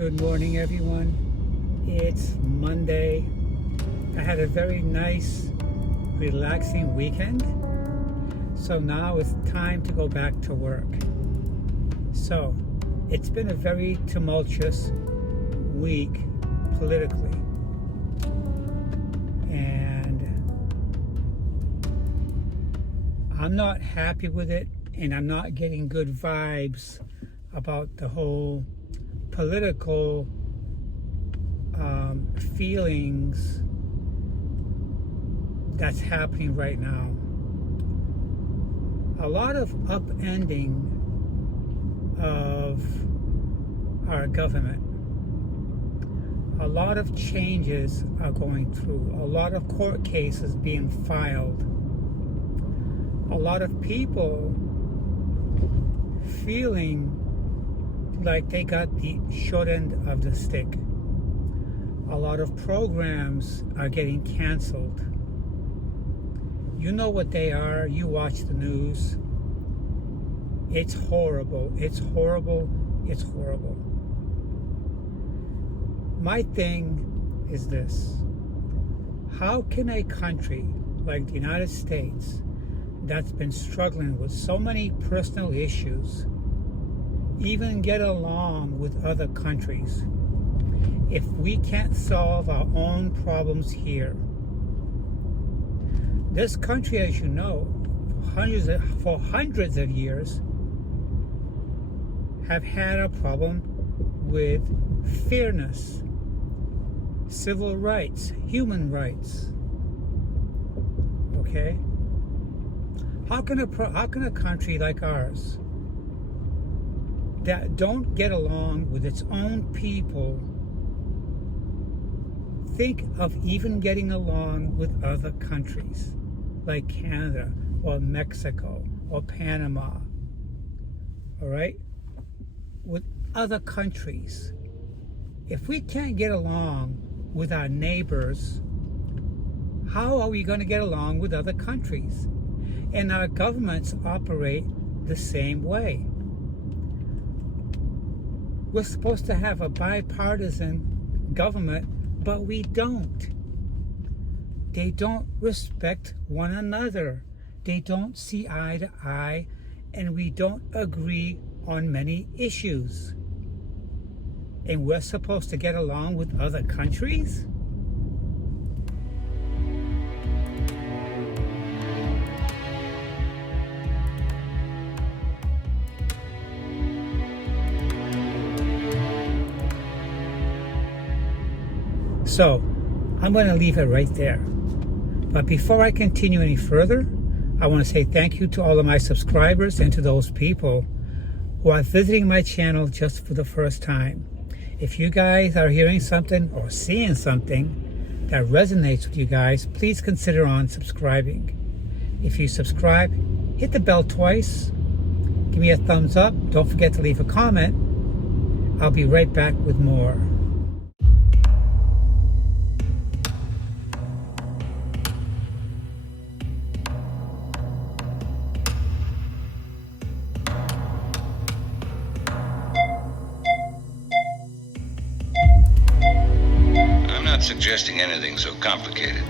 Good morning, everyone. It's Monday. I had a very nice, relaxing weekend. So now it's time to go back to work. So it's been a very tumultuous week politically. And I'm not happy with it, and I'm not getting good vibes about the whole political feelings that's happening right now. A lot of upending of our government. A lot of changes are going through. A lot of court cases being filed. A lot of people feeling like they got the short end of the stick. A lot of programs are getting canceled. You know what they are. You watch the news. It's horrible. It's horrible. It's horrible. My thing is this. How can a country like the United States that's been struggling with so many personal issues even get along with other countries if we can't solve our own problems here? This country, as you know, for hundreds of years have had a problem with fairness, civil rights, human rights. Okay? How can a country like ours that don't get along with its own people think of even getting along with other countries like Canada or Mexico or Panama? All right? With other countries. If we can't get along with our neighbors, how are we going to get along with other countries? And our governments operate the same way. We're supposed to have a bipartisan government, but we don't. They don't respect one another. They don't see eye to eye, and we don't agree on many issues. And we're supposed to get along with other countries? So, I'm going to leave it right there. But before I continue any further, I want to say thank you to all of my subscribers and to those people who are visiting my channel just for the first time. If you guys are hearing something or seeing something that resonates with you guys, please consider on subscribing. If you subscribe, hit the bell twice. Give me a thumbs up. Don't forget to leave a comment. I'll be right back with more. Suggesting anything so complicated.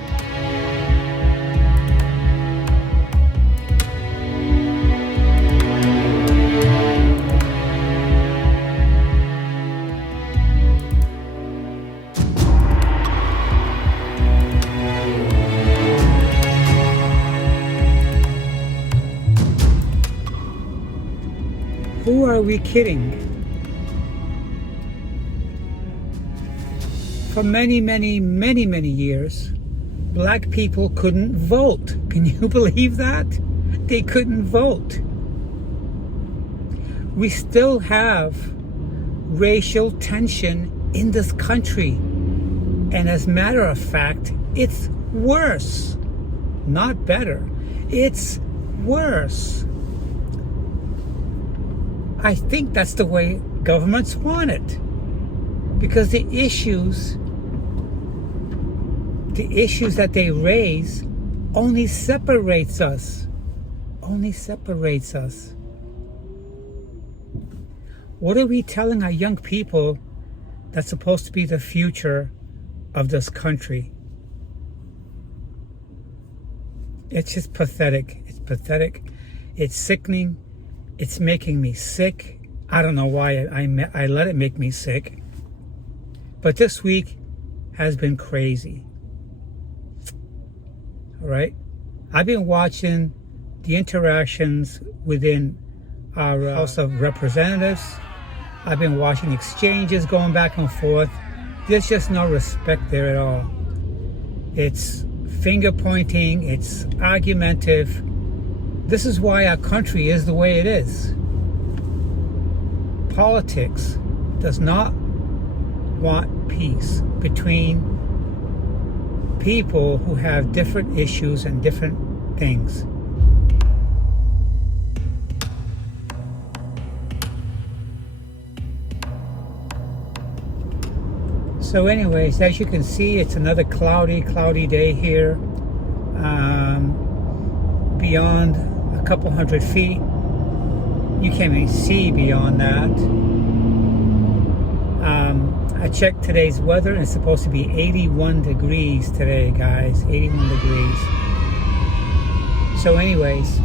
Who are we kidding? For many years, black people couldn't vote. Can you believe that? They couldn't vote. We still have racial tension in this country. And as a matter of fact, it's worse. Not better. It's worse. I think that's the way governments want it. Because the issues that they raise only separates us. What are we telling our young people that's supposed to be the future of this country. It's just pathetic. It's pathetic. It's sickening. It's making me sick. I don't know why I let it make me sick. But this week has been crazy. All right? I've been watching the interactions within our House of Representatives. I've been watching exchanges going back and forth. There's just no respect there at all. It's finger pointing, it's argumentative. This is why our country is the way it is. Politics does not want peace between people who have different issues and different things. So anyways, as you can see, it's another cloudy day here. Beyond a couple hundred feet, you can't even see beyond that. I checked today's weather, and it's supposed to be 81 degrees today, guys. 81 degrees. So anyways,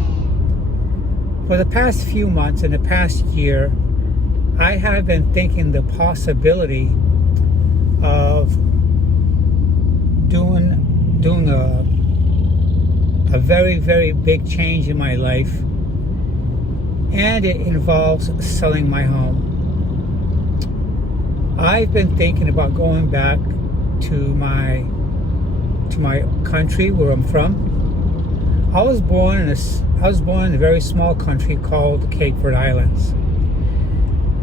for the past few months, in the past year, I have been thinking the possibility of doing a very, very big change in my life, and it involves selling my home. I've been thinking about going back to my country where I'm from. I was born in a very small country called the Cape Verde Islands.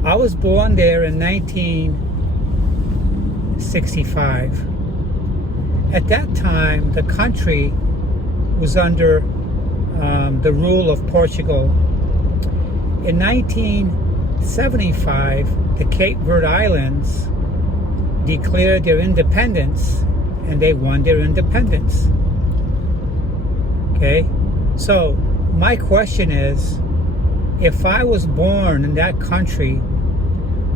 I was born there in 1965. At that time, the country was under the rule of Portugal. In 1975, the Cape Verde Islands declared their independence, and they won their independence. Okay? So, my question is, if I was born in that country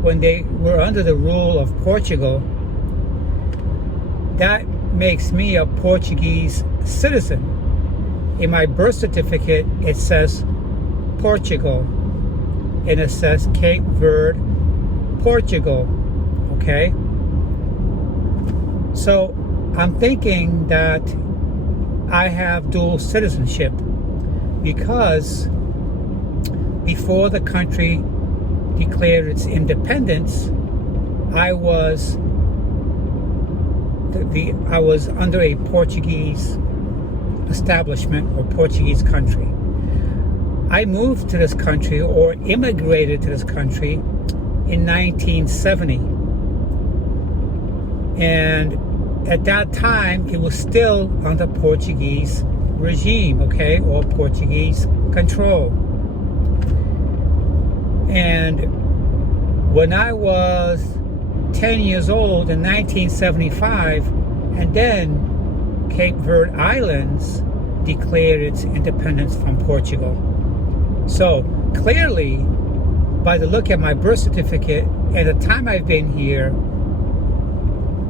when they were under the rule of Portugal, that makes me a Portuguese citizen. In my birth certificate, it says Portugal, and it says Cape Verde, Portugal. Okay? So I'm thinking that I have dual citizenship because before the country declared its independence, I was under a Portuguese establishment or Portuguese country. I moved to this country, or immigrated to this country, in 1970. And at that time, it was still under Portuguese regime, okay, or Portuguese control. And when I was 10 years old in 1975, and then Cape Verde Islands declared its independence from Portugal. So clearly, by the look at my birth certificate and the time I've been here,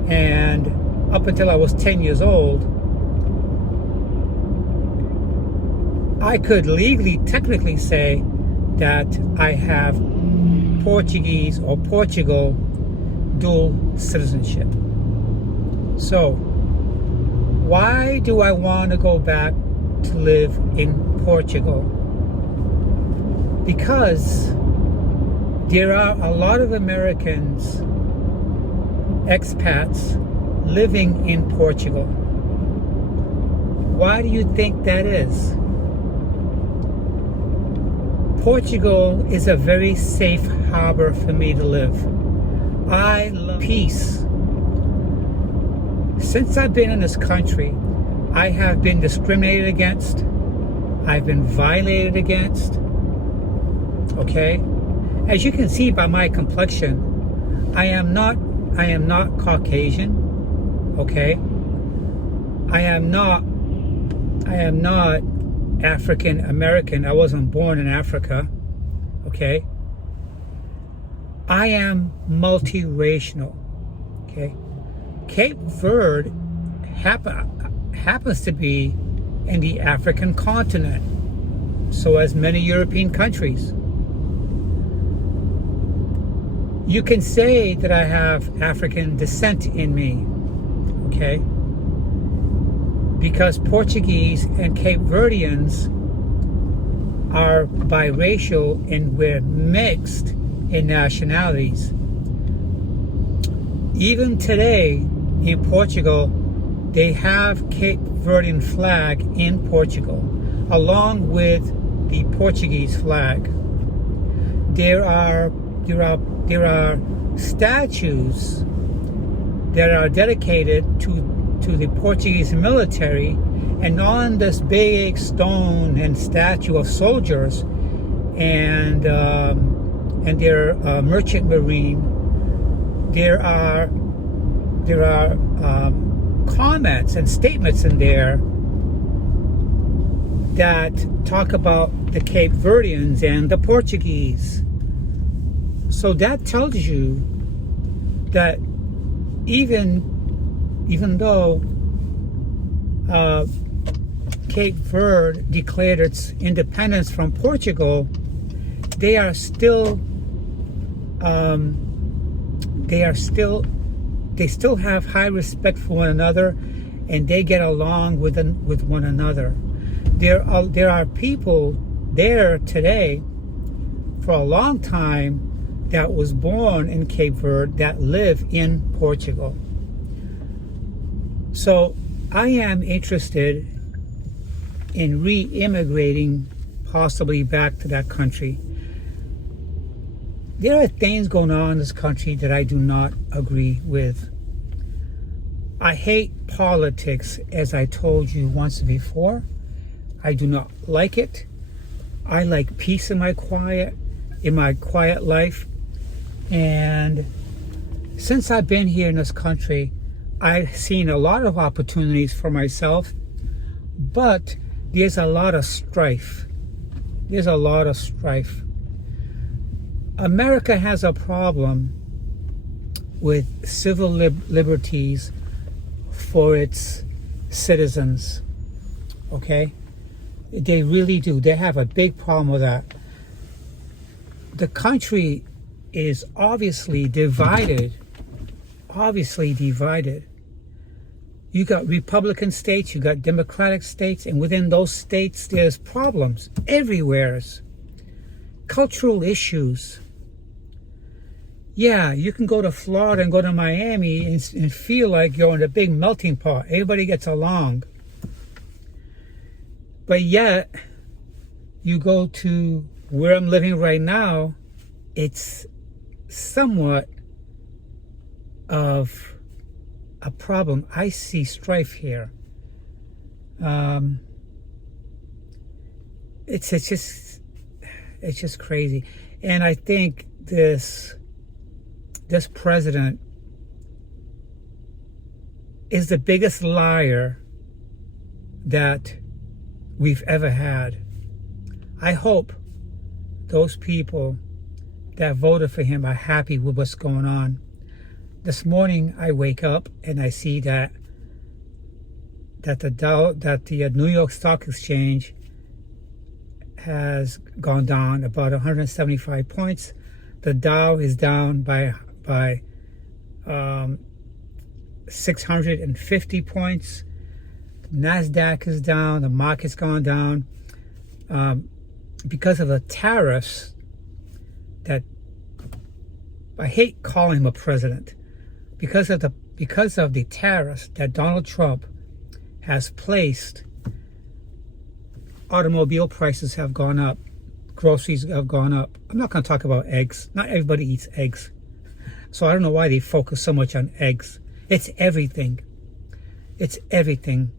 and up until I was 10 years old, I could legally, technically say that I have Portuguese or Portugal dual citizenship. So, why do I want to go back to live in Portugal? Because there are a lot of Americans, expats, living in Portugal. Why do you think that is? Portugal is a very safe harbor for me to live. I love peace. Since I've been in this country, I have been discriminated against. I've been violated against. Okay? As you can see by my complexion, I am not Caucasian. Okay? I am not African American. I wasn't born in Africa. Okay? I am multiracial. Okay, Cape Verde happens to be in the African continent, so as many European countries. You can say that I have African descent in me, okay? Because Portuguese and Cape Verdeans are biracial and we're mixed in nationalities. Even today in Portugal, they have Cape Verdean flag in Portugal, along with the Portuguese flag. There are statues that are dedicated to the Portuguese military, and on this big stone and statue of soldiers and their merchant marine, there are comments and statements in there that talk about the Cape Verdeans and the Portuguese. So that tells you that even though Cape Verde declared its independence from Portugal, they still have high respect for one another, and they get along with one another. There are people there today for a long time that was born in Cape Verde that live in Portugal. So I am interested in re-immigrating possibly back to that country. There are things going on in this country that I do not agree with. I hate politics, as I told you once before. I do not like it. I like peace in my quiet life. And since I've been here in this country, I've seen a lot of opportunities for myself, but there's a lot of strife. There's a lot of strife. America has a problem with civil liberties for its citizens, okay? They really do. They have a big problem with that. The country is obviously divided. You got Republican states, you got Democratic states, and within those states there's problems everywhere. Cultural issues. Yeah, you can go to Florida and go to Miami and feel like you're in a big melting pot. Everybody gets along. But yet, you go to where I'm living right now, it's somewhat of a problem. I see strife here. It's just crazy. And I think this president is the biggest liar that we've ever had. I hope those people that voted for him are happy with what's going on. This morning I wake up and I see that the New York Stock Exchange has gone down about 175 points. The Dow is down by 650 points. NASDAQ is down. The market's gone down because of the tariffs that I hate calling him a president. Because of the tariffs that Donald Trump has placed, automobile prices have gone up, groceries have gone up. I'm not going to talk about eggs. Not everybody eats eggs. So I don't know why they focus so much on eggs. It's everything. It's everything.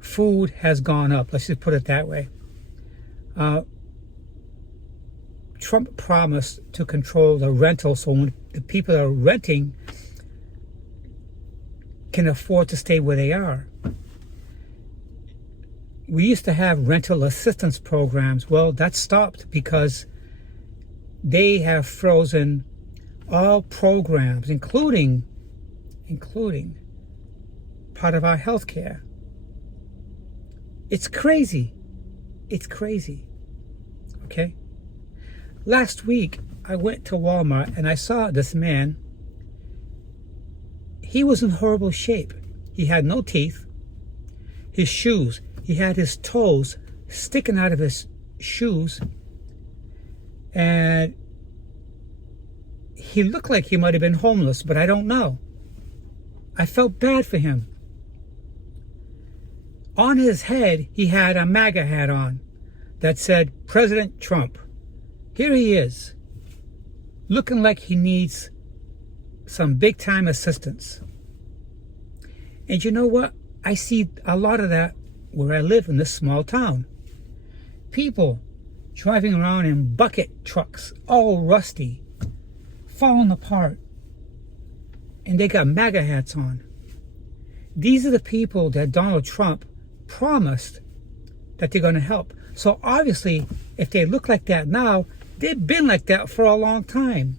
Food has gone up. Let's just put it that way. Trump promised to control the rental, so when the people that are renting can afford to stay where they are. We used to have rental assistance programs. Well, that stopped because they have frozen all programs, including including part of our health care. It's crazy. It's crazy. Okay? Last week, I went to Walmart and I saw this man. He was in horrible shape. He had no teeth. His shoes, he had his toes sticking out of his shoes. And he looked like he might have been homeless, but I don't know. I felt bad for him. On his head, he had a MAGA hat on that said, President Trump. Here he is, looking like he needs some big-time assistance. And you know what? I see a lot of that where I live in this small town. People driving around in bucket trucks, all rusty, falling apart, and they got MAGA hats on. These are the people that Donald Trump promised that they're going to help. So obviously, if they look like that now, they've been like that for a long time.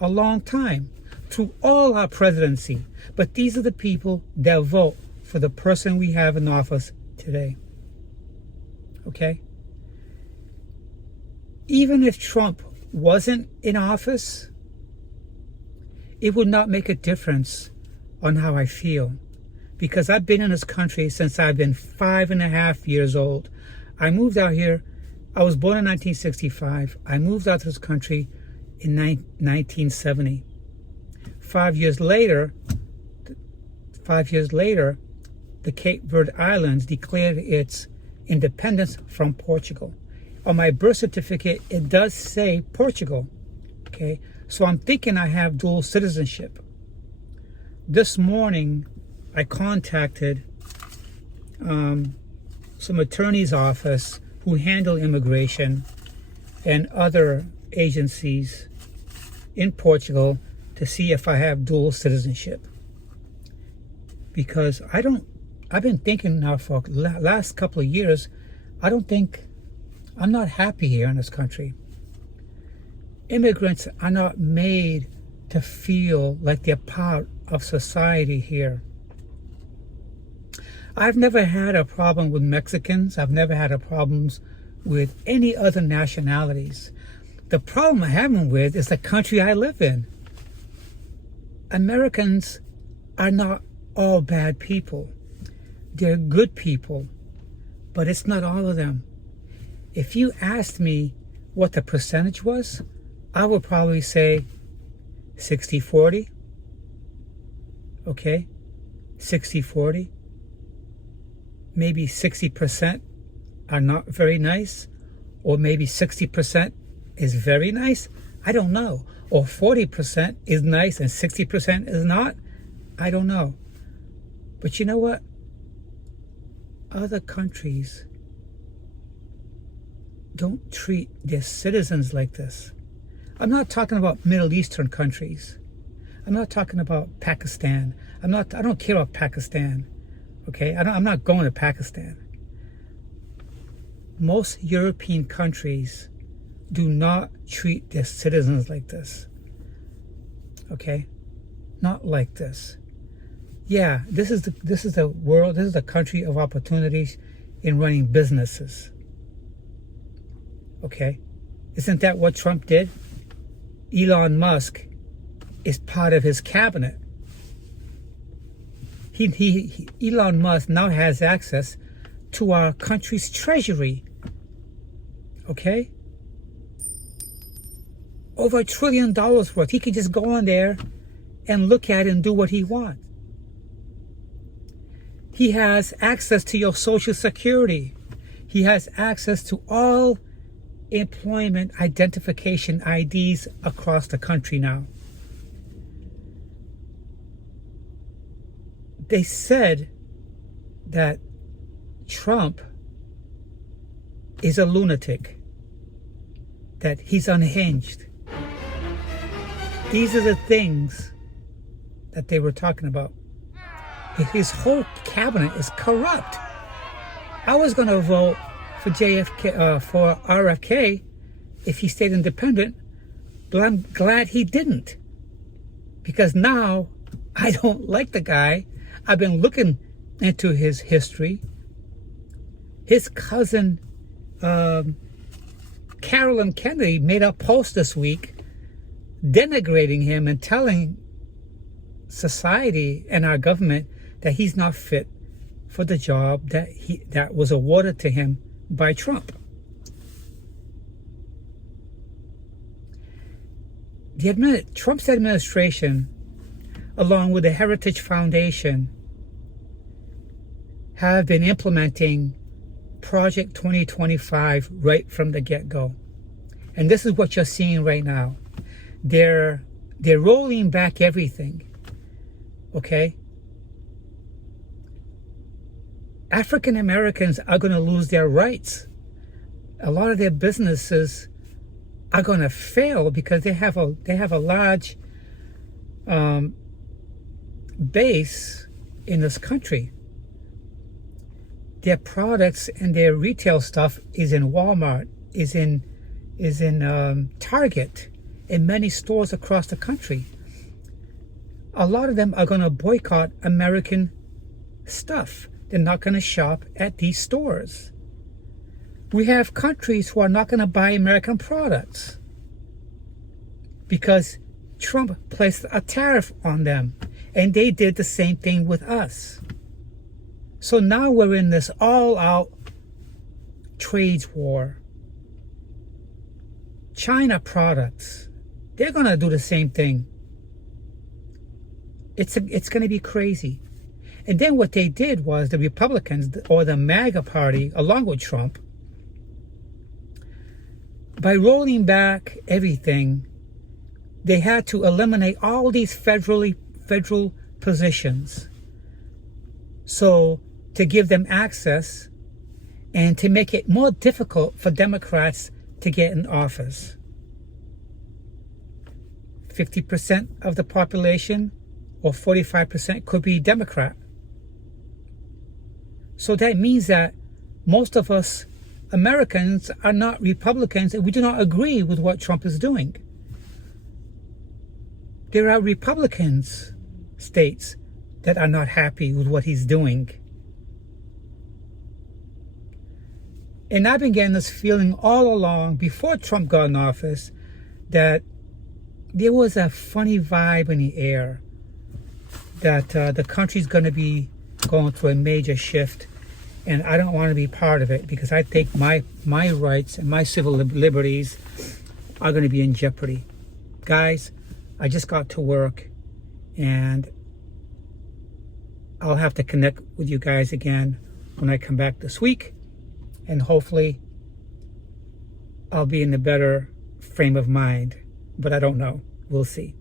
A long time. Through all our presidency. But these are the people that vote for the person we have in office today. Okay? Even if Trump wasn't in office, it would not make a difference on how I feel. Because I've been in this country since I've been 5.5 years old. I moved out here. I was born in 1965. I moved out to this country in 1970. 5 years later, the Cape Verde Islands declared its independence from Portugal. On my birth certificate, it does say Portugal. Okay, so I'm thinking I have dual citizenship. This morning, I contacted some attorney's office who handle immigration and other agencies in Portugal to see if I have dual citizenship. Because I've been thinking now for the last couple of years, I'm not happy here in this country. Immigrants are not made to feel like they're part of society here. I've never had a problem with Mexicans. I've never had a problems with any other nationalities. The problem I'm having with is the country I live in. Americans are not all bad people. They're good people, but it's not all of them. If you asked me what the percentage was, I would probably say 60-40. Okay? 60-40. Maybe 60% are not very nice, or maybe 60% is very nice. I don't know. Or 40% is nice and 60% is not. I don't know. But you know what? Other countries don't treat their citizens like this. I'm not talking about Middle Eastern countries. I'm not talking about Pakistan. I don't care about Pakistan. Okay, I'm not going to Pakistan. Most European countries do not treat their citizens like this. Okay, not like this. Yeah, this is the world. This is the country of opportunities in running businesses. Okay, isn't that what Trump did? Elon Musk is part of his cabinet. Elon Musk now has access to our country's treasury. Okay? Over $1 trillion worth. He can just go on there and look at it and do what he wants. He has access to your Social Security. He has access to all employment identification IDs across the country now. They said that Trump is a lunatic, that he's unhinged. These are the things that they were talking about. His whole cabinet is corrupt. I was going to vote for for RFK if he stayed independent, but I'm glad he didn't, because now I don't like the guy. I've been looking into his history. His cousin, Carolyn Kennedy, made a post this week denigrating him and telling society and our government that he's not fit for the job that was awarded to him by Trump. Trump's administration, along with the Heritage Foundation, have been implementing Project 2025 right from the get-go. And this is what you're seeing right now. They're rolling back everything. Okay? African Americans are going to lose their rights. A lot of their businesses are going to fail because they have a large base in this country. Their products and their retail stuff is in Walmart, is in Target, in many stores across the country. A lot of them are going to boycott American stuff. They're not going to shop at these stores. We have countries who are not going to buy American products because Trump placed a tariff on them, and they did the same thing with us. So now we're in this all-out trades war. China products, they're going to do the same thing. It's going to be crazy. And then what they did was the Republicans, or the MAGA party, along with Trump, by rolling back everything, they had to eliminate all these federal positions. So to give them access and to make it more difficult for Democrats to get in office. 50% of the population or 45% could be Democrat. So that means that most of us Americans are not Republicans, and we do not agree with what Trump is doing. There are Republicans states that are not happy with what he's doing. And I've been getting this feeling all along, before Trump got in office, that there was a funny vibe in the air, that the country's going to be going through a major shift, and I don't want to be part of it because I think my rights and my civil liberties are going to be in jeopardy. Guys, I just got to work, and I'll have to connect with you guys again when I come back this week. And hopefully I'll be in a better frame of mind, but I don't know. We'll see.